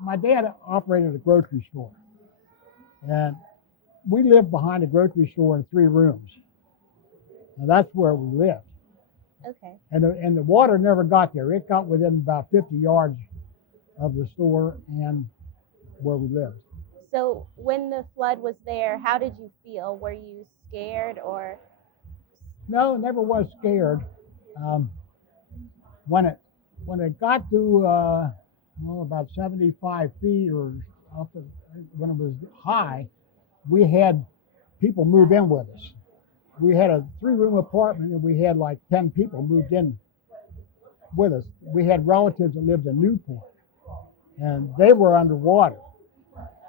my dad operated a grocery store, and we lived behind a grocery store in 3 rooms. Now that's where we lived. Okay. And the water never got there. It got within about 50 yards of the store and where we lived. So when the flood was there, how did you feel? Were you scared or? No, never was scared. Um, when it got to about 75 feet or up, when it was high, we had people move in with us. We had a 3-room apartment, and we had like 10 people moved in with us. We had relatives that lived in Newport, and they were underwater,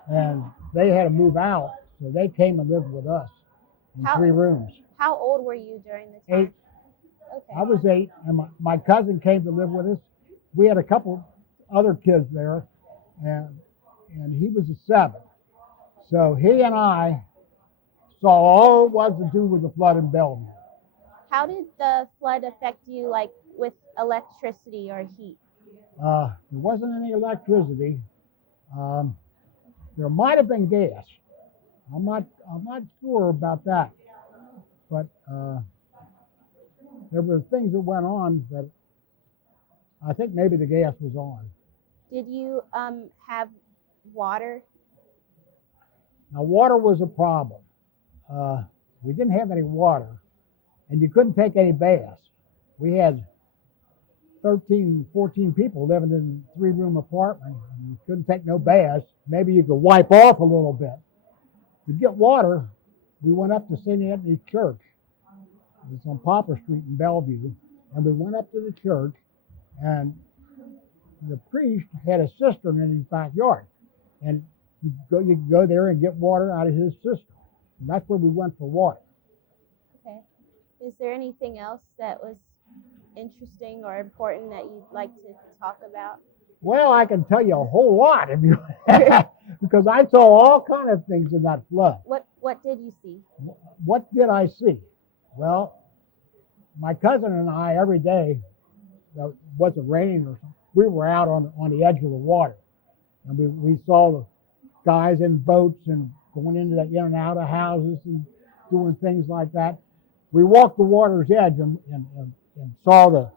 and they had to move out, so they came and lived with us in How- 3 rooms. How old were you during the time? 8. Okay. I was 8, and my cousin came to live with us. We had a couple other kids there, and he was a 7. So he and I saw all it was to do with the flood in Bellevue. How did the flood affect you, like with electricity or heat? There wasn't any electricity. There might have been gas. I'm not sure about that, but there were things that went on that I think maybe the gas was on. Did you have water? Now, water was a problem. We didn't have any water, and you couldn't take any baths. We had 13, 14 people living in a 3-room apartment, and you couldn't take no baths. Maybe you could wipe off a little bit. To get water, we went up to St. Anthony's Church. It's on Poplar Street in Bellevue, and we went up to the church, and the priest had a cistern in his backyard, and you could go there and get water out of his cistern. And that's where we went for water. Okay. Is there anything else that was interesting or important that you'd like to talk about? Well, I can tell you a whole lot if you because I saw all kind of things in that flood. What did you see? What did I see? Well, my cousin and I, every day, it wasn't raining or something, we were out on the edge of the water. And we saw the guys in boats and going in and out of houses and doing things like that. We walked the water's edge and saw the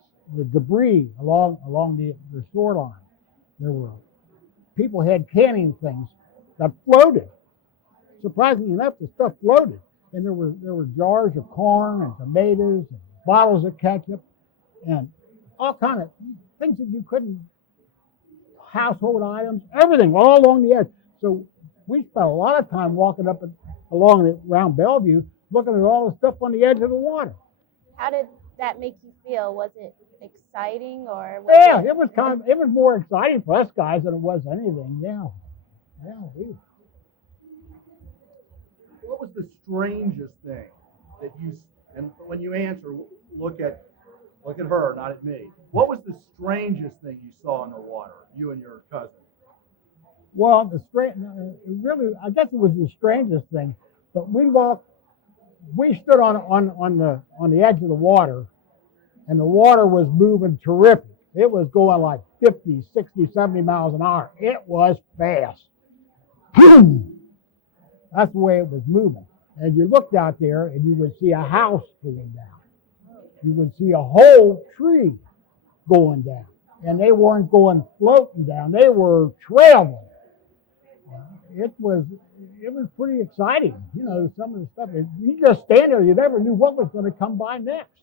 debris along the shoreline. There were people had canning things that floated. Surprisingly enough, the stuff floated, and there were jars of corn and tomatoes and bottles of ketchup and all kind of things that you couldn't, household items, everything all along the edge. So we spent a lot of time walking up around Bellevue, looking at all the stuff on the edge of the water. How did that make you feel? Was it exciting or? It was more exciting for us guys than it was anything. Yeah. What was the strangest thing that you? And when you answer, look at her, not at me. What was the strangest thing you saw in the water, you and your cousin? Well, I guess it was the strangest thing. But we stood on the edge of the water, and the water was moving terrific. It was going like 50, 60, 70 miles an hour. It was fast. That's the way it was moving. And you looked out there, and you would see a house going down. You would see a whole tree going down. And they weren't going floating down. They were traveling. It was pretty exciting. You know, some of the stuff. You just stand there, you never knew what was going to come by next.